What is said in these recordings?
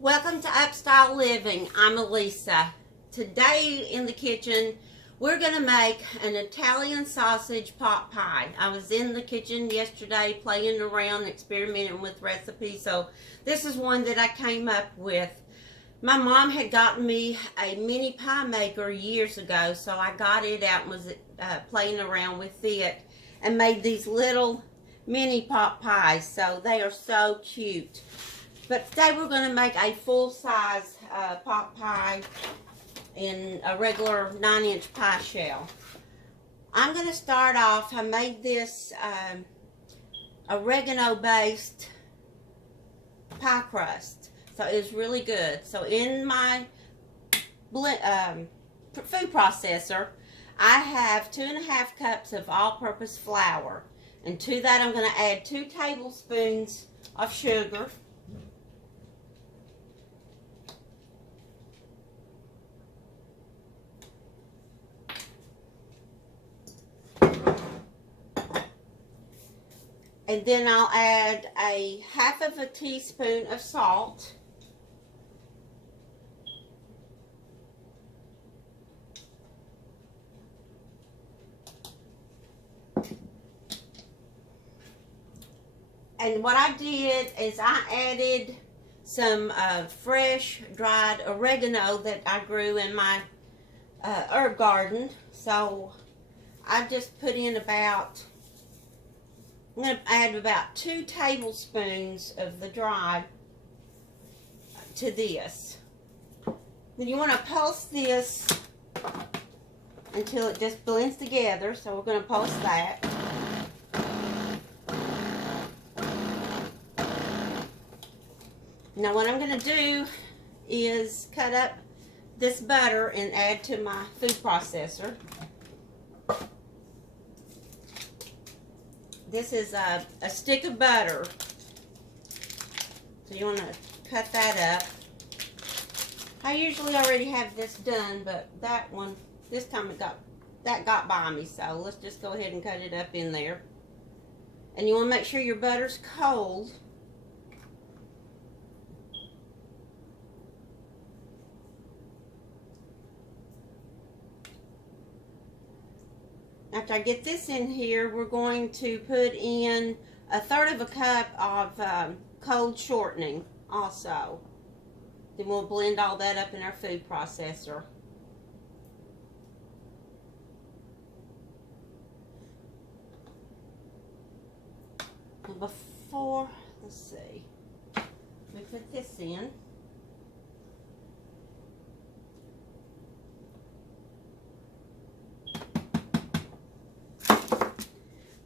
Welcome to Upstyle Living. I'm Elisa. Today in the kitchen, we're going to make an Italian sausage pot pie. I was in the kitchen yesterday playing around, experimenting with recipes, so this is one that I came up with. My mom had gotten me a mini pie maker years ago, so I got it out and was playing around with it and made these little mini pot pies. So they are so cute. But today we're going to make a full-size pot pie in a regular 9-inch pie shell. I'm going to start off, I made this oregano-based pie crust. So it was really good. So in my food processor, I have 2.5 cups of all-purpose flour. And to that I'm going to add 2 tablespoons of sugar. And then I'll add a 1/2 teaspoon of salt. And what I did is I added some fresh dried oregano that I grew in my herb garden. So I just put in about, I'm going to add about 2 tablespoons of the dried to this. Then you want to pulse this until it just blends together. So we're going to pulse that. Now what I'm going to do is cut up this butter and add to my food processor. This is a stick of butter. So you want to cut that up. I usually already have this done, but that one, this time that got by me. So let's just go ahead and cut it up in there. And you want to make sure your butter's cold. After I get this in here, we're going to put in 1/3 cup of cold shortening also. Then we'll blend all that up in our food processor. And before, let's see, let me put this in.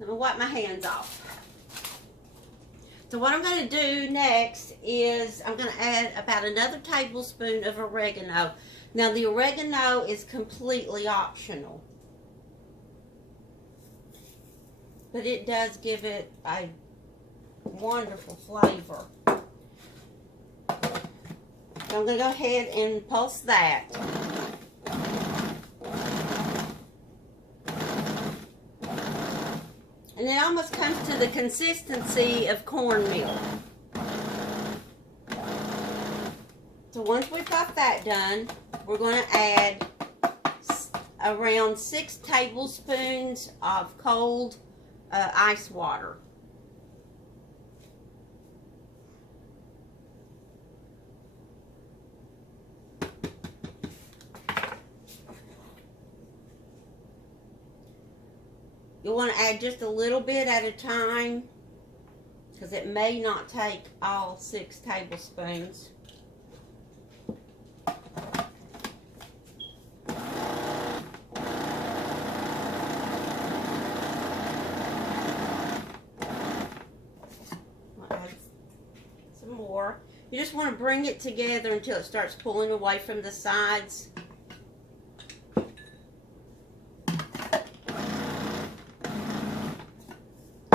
I'm going to wipe my hands off. So what I'm going to do next is I'm going to add about another tablespoon of oregano. Now the oregano is completely optional, but it does give it a wonderful flavor. So I'm going to go ahead and pulse that. And it almost comes to the consistency of cornmeal. So once we've got that done, we're going to add around 6 tablespoons of cold ice water. You want to add just a little bit at a time because it may not take all 6 tablespoons. I'll add some more. You just want to bring it together until it starts pulling away from the sides.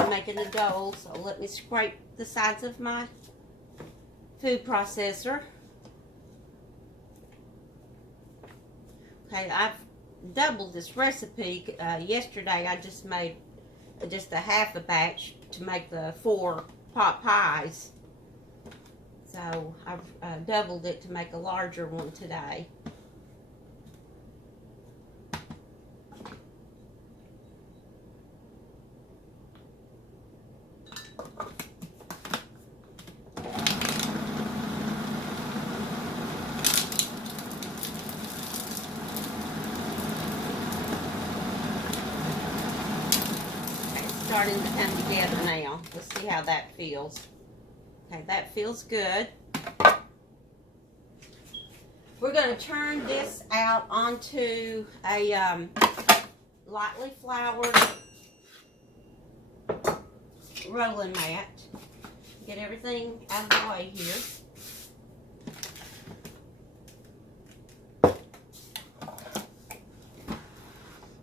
Making a dough, so let me scrape the sides of my food processor. Okay, I've doubled this recipe. Yesterday I just made just a half a batch to make the 4 pot pies. So I've doubled it to make a larger one today. Starting to come together now. Let's see how that feels. Okay, that feels good. We're going to turn this out onto a lightly floured rolling mat. Get everything out of the way here.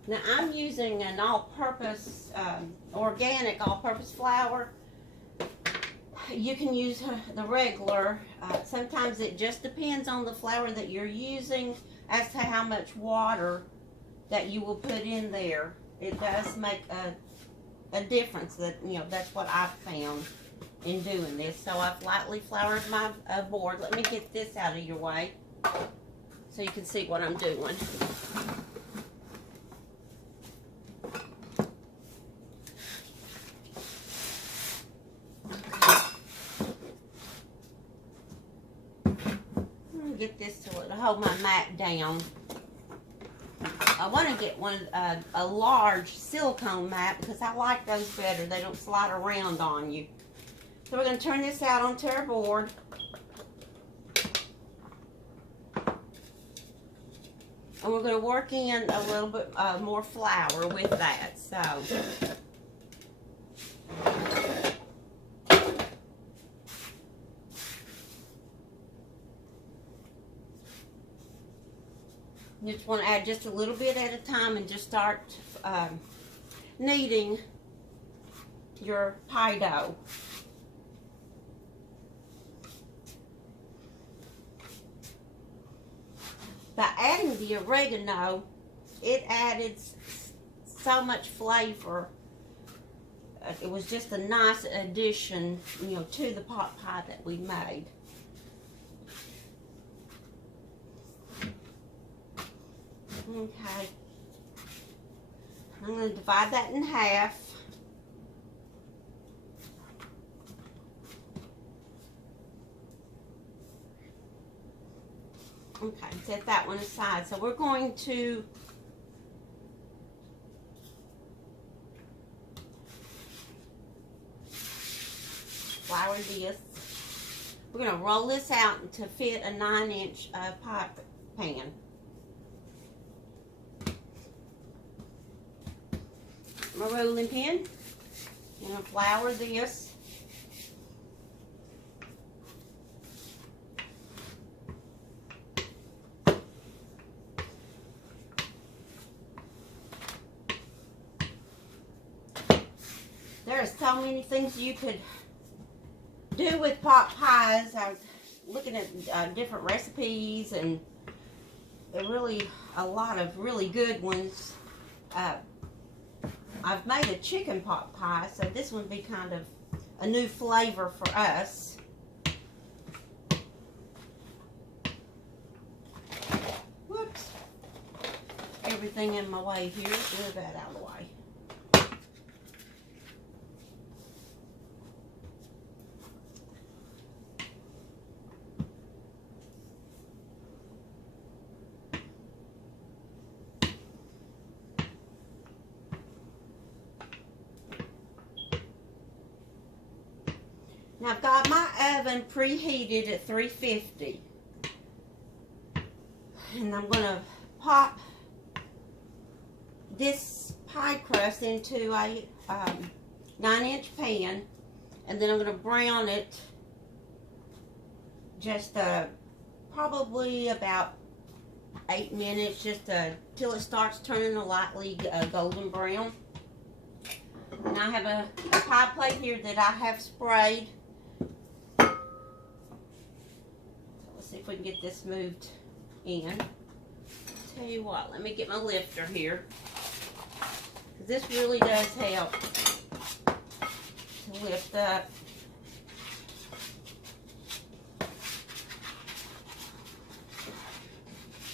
Now I'm using an all-purpose, organic all-purpose flour. You can use the regular. Sometimes it just depends on the flour that you're using as to how much water that you will put in there. It does make a difference. That, you know, that's what I've found in doing this. So I've lightly floured my board. Let me get this out of your way so you can see what I'm doing. Get this to hold my mat down. I want to get one a large silicone mat because I like those better. They don't slide around on you. So we're going to turn this out onto our board. And we're going to work in a little bit more flour with that. So you just want to add just a little bit at a time and just start kneading your pie dough. By adding the oregano, it added so much flavor. It was just a nice addition, you know, to the pot pie that we made. Okay, I'm going to divide that in half. Okay, set that one aside. So we're going to flour this. We're going to roll this out to fit a 9-inch pie pan. My rolling pin. I'm going to flour this. There are so many things you could do with pot pies. I was looking at different recipes, and there are really a lot of really good ones. I've made a chicken pot pie, so this would be kind of a new flavor for us. Whoops. Everything in my way here. Move that out of the way. Now I've got my oven preheated at 350, and I'm going to pop this pie crust into a 9-inch pan, and then I'm going to brown it just probably about 8 minutes, just till it starts turning a lightly golden brown. And I have a pie plate here that I have sprayed. See if we can get this moved in. Tell you what, let me get my lifter here. This really does help to lift up.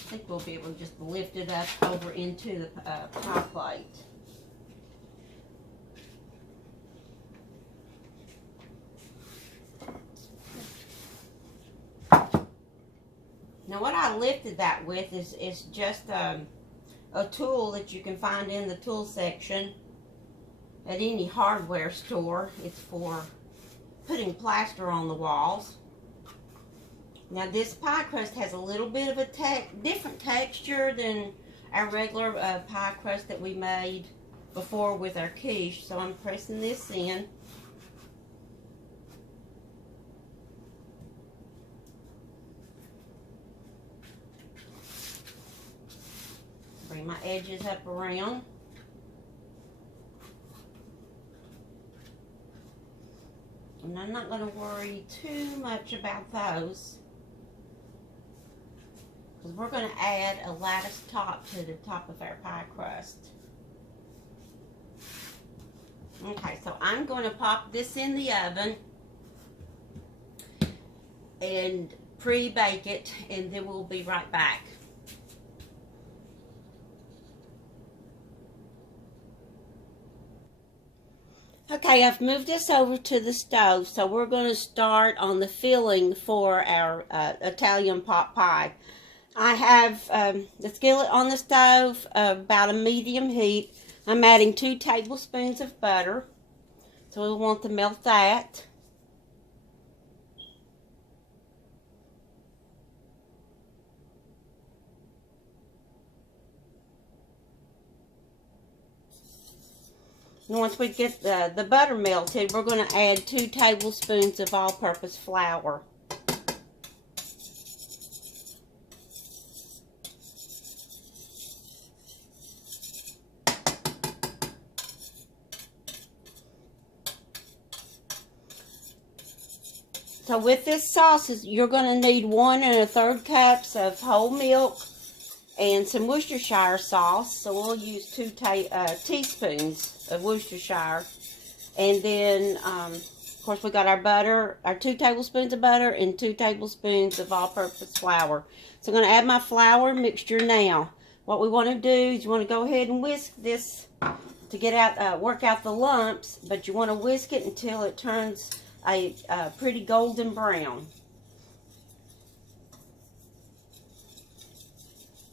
think we'll be able to just lift it up over into the pie plate. Now what I lifted that with is just a tool that you can find in the tool section at any hardware store. It's for putting plaster on the walls. Now this pie crust has a little bit of a different texture than our regular pie crust that we made before with our quiche. So I'm pressing this in. Bring my edges up around. And I'm not going to worry too much about those, because we're going to add a lattice top to the top of our pie crust. Okay, so I'm going to pop this in the oven and pre-bake it, and then we'll be right back. Okay, I've moved this over to the stove, so we're going to start on the filling for our Italian pot pie. I have the skillet on the stove, about a medium heat. I'm adding 2 tablespoons of butter, so we want to melt that. And once we get the butter melted, we're going to add 2 tablespoons of all-purpose flour. So with this sausage, you're going to need 1 1/3 cups of whole milk and some Worcestershire sauce. So we'll use 2 teaspoons of Worcestershire. And then, of course, we got our butter, our 2 tablespoons of butter and 2 tablespoons of all-purpose flour. So I'm going to add my flour mixture now. What we want to do is you want to go ahead and whisk this to get out, work out the lumps, but you want to whisk it until it turns a pretty golden brown.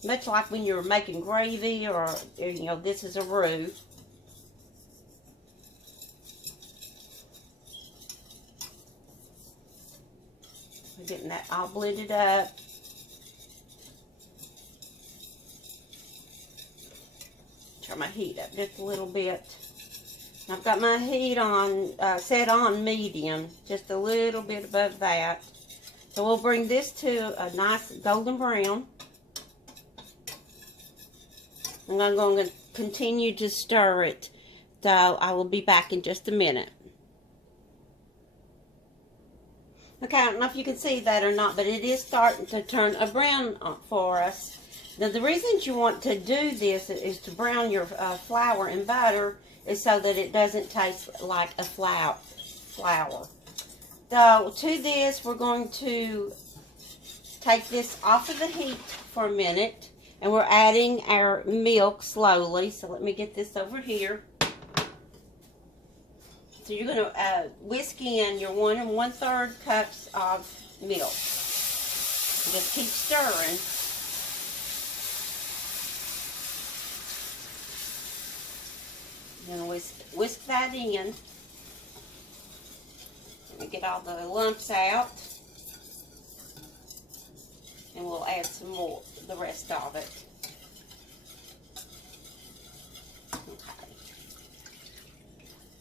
Much like when you're making gravy, or, you know, this is a roux. We're getting that all blended up. Turn my heat up just a little bit. I've got my heat on, set on medium, just a little bit above that. So we'll bring this to a nice golden brown. I'm going to continue to stir it, so I will be back in just a minute. Okay, I don't know if you can see that or not, but it is starting to turn a brown for us. Now, the reasons you want to do this is to brown your flour and butter, is so that it doesn't taste like a flour. So, to this, we're going to take this off of the heat for a minute. And we're adding our milk slowly. So let me get this over here. So you're going to whisk in your 1 1/3 cups of milk. Just keep stirring. You're going to whisk that in. Let me get all the lumps out. And we'll add some more, the rest of it. Okay.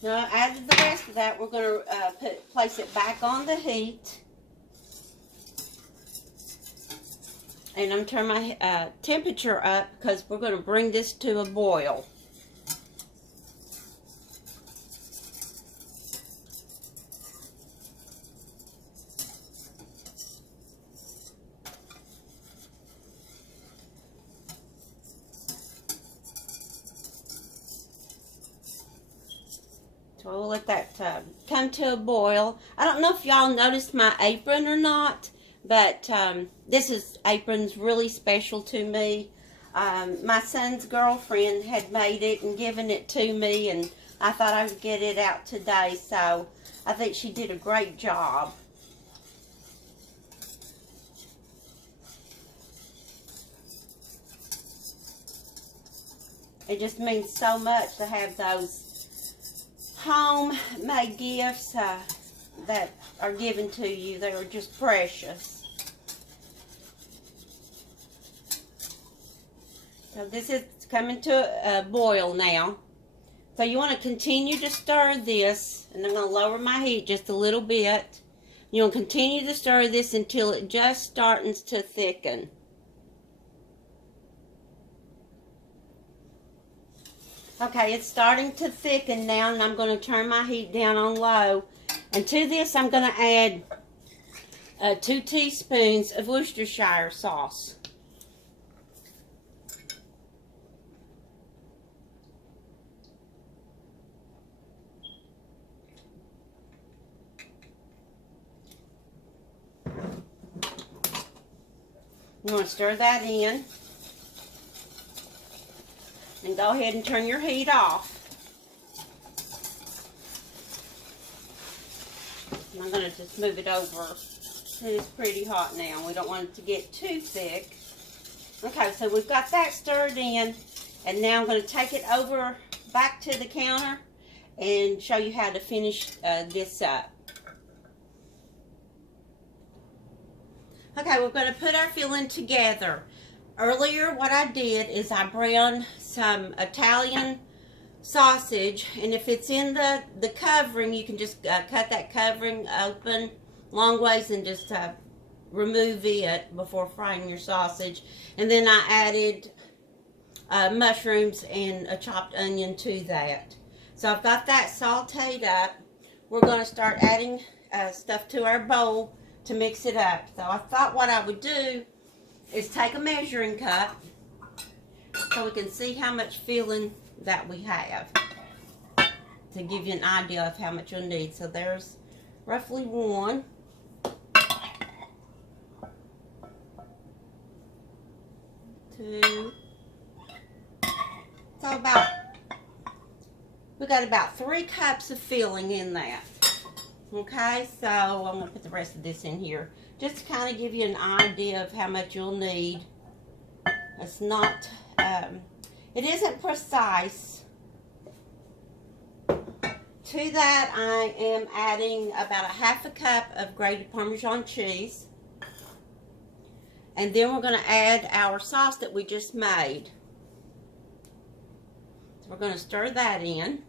Now, after the rest of that, we're going to place it back on the heat. And I'm turning my temperature up because we're going to bring this to a boil. So we'll let that come to a boil. I don't know if y'all noticed my apron or not, But this apron's really special to me. My son's girlfriend had made it and given it to me, and I thought I would get it out today, so I think she did a great job. It just means so much to have those homemade gifts that are given to you. They are just precious. So this is coming to a boil now. So you want to continue to stir this, and I'm going to lower my heat just a little bit. You want to continue to stir this until it just starts to thicken. Okay, it's starting to thicken now, and I'm going to turn my heat down on low. And to this, I'm going to add 2 teaspoons of Worcestershire sauce. You want to stir that in. And go ahead and turn your heat off. I'm going to just move it over. It's pretty hot now. We don't want it to get too thick. Okay, so we've got that stirred in. And now I'm going to take it over back to the counter and show you how to finish this up. Okay, we're going to put our filling together. Earlier, what I did is I browned some Italian sausage, and if it's in the covering, you can just cut that covering open long ways and just remove it before frying your sausage. And then I added mushrooms and a chopped onion to that. So I've got that sauteed up. We're going to start adding stuff to our bowl to mix it up. So I thought what I would do is take a measuring cup so we can see how much filling that we have to give you an idea of how much you'll need. So there's roughly 1, 2. So we got about 3 cups of filling in that. Okay, so I'm going to put the rest of this in here just to kind of give you an idea of how much you'll need. It's not, it isn't precise. To that, I am adding about 1/2 cup of grated Parmesan cheese. And then we're going to add our sauce that we just made. So we're going to stir that in.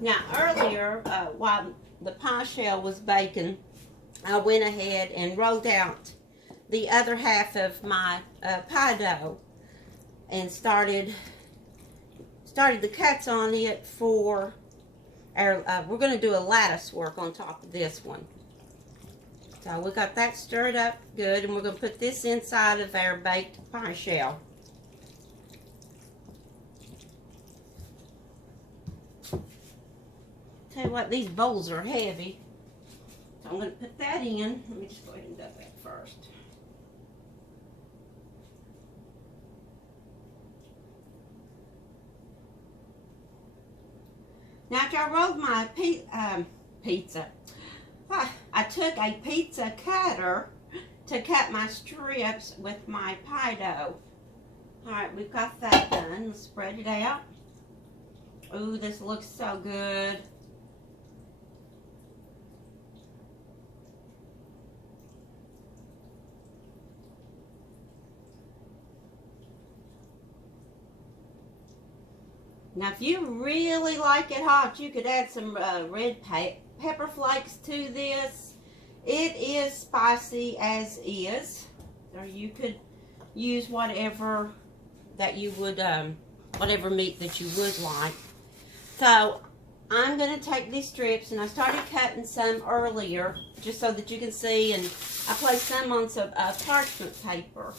Now earlier, while the pie shell was baking, I went ahead and rolled out the other half of my pie dough and started the cuts on it for our, we're going to do a lattice work on top of this one. So we got that stirred up good, and we're going to put this inside of our baked pie shell. Tell you what, these bowls are heavy. So I'm going to put that in. Let me just go ahead and do that first. Now after I rolled my pizza, I took a pizza cutter to cut my strips with my pie dough. Alright, we've got that done. Let's spread it out. Ooh, this looks so good. Now, if you really like it hot, you could add some red pepper flakes to this. It is spicy as is, or you could use whatever that you would, whatever meat that you would like. So, I'm going to take these strips, and I started cutting some earlier just so that you can see, and I placed some on some parchment paper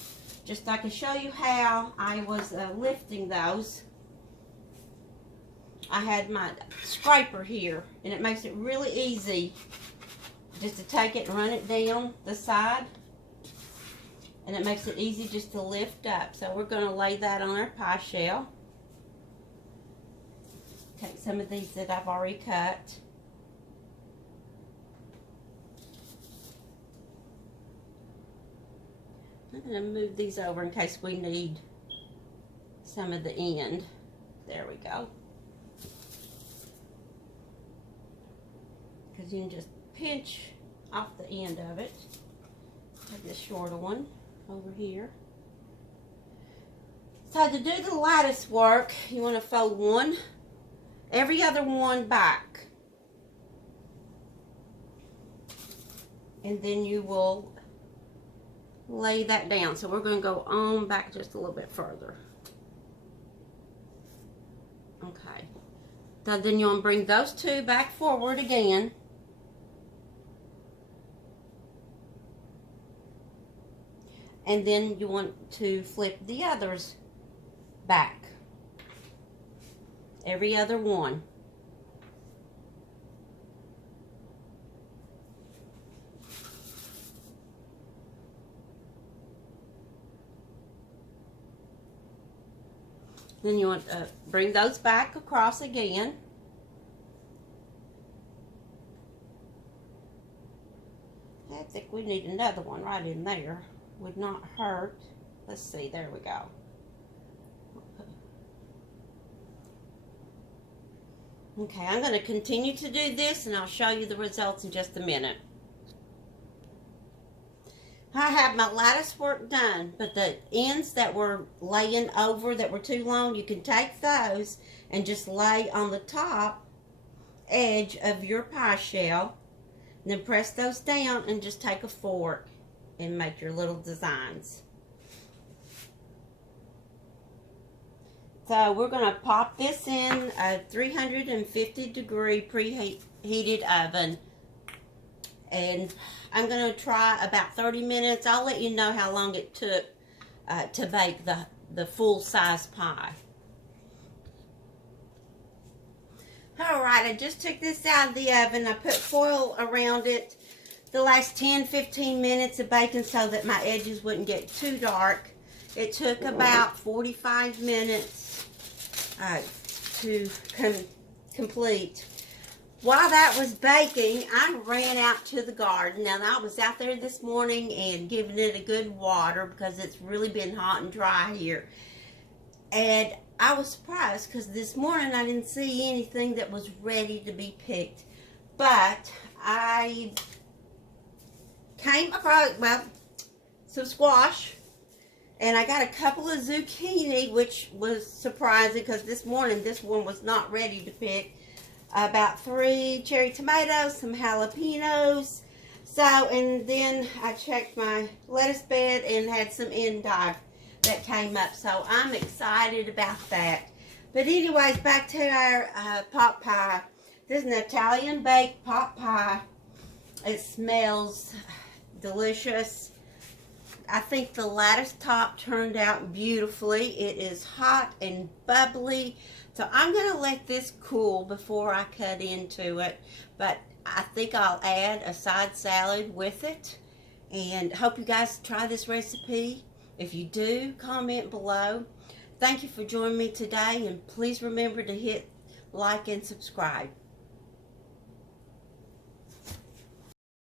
just so I can show you how I was lifting those. I had my scraper here, and it makes it really easy just to take it and run it down the side, and it makes it easy just to lift up. So we're going to lay that on our pie shell. Take some of these that I've already cut. I'm going to move these over in case we need some of the end. There we go. Because you can just pinch off the end of it. Take the shorter one over here. So to do the lattice work, you want to fold one, every other one back. And then you will lay that down. So we're going to go on back just a little bit further. Okay. So then you want to bring those two back forward again. And then you want to flip the others back. Every other one. Then you want to bring those back across again. I think we need another one right in there. Would not hurt. Let's see, there we go. Okay, I'm going to continue to do this, and I'll show you the results in just a minute. I have my lattice work done, but the ends that were laying over that were too long, you can take those and just lay on the top edge of your pie shell, and then press those down and just take a fork and make your little designs. So we're going to pop this in a 350-degree preheated oven, and I'm going to try about 30 minutes. I'll let you know how long it took to bake the full-size pie. Alright, I just took this out of the oven. I put foil around it the last 10-15 minutes of baking so that my edges wouldn't get too dark. It took about 45 minutes to complete. While that was baking, I ran out to the garden. Now, I was out there this morning and giving it a good water because it's really been hot and dry here. And I was surprised because this morning I didn't see anything that was ready to be picked. But I came across, well, some squash, and I got a couple of zucchini, which was surprising because this morning this one was not ready to pick. About 3 cherry tomatoes, some jalapenos. So, and then I checked my lettuce bed and had some endive that came up. So I'm excited about that. But anyways, back to our pot pie. This is an Italian baked pot pie. It smells delicious. I think the lattice top turned out beautifully. It is hot and bubbly. So I'm going to let this cool before I cut into it. But I think I'll add a side salad with it. And hope you guys try this recipe. If you do, comment below. Thank you for joining me today. And please remember to hit like and subscribe.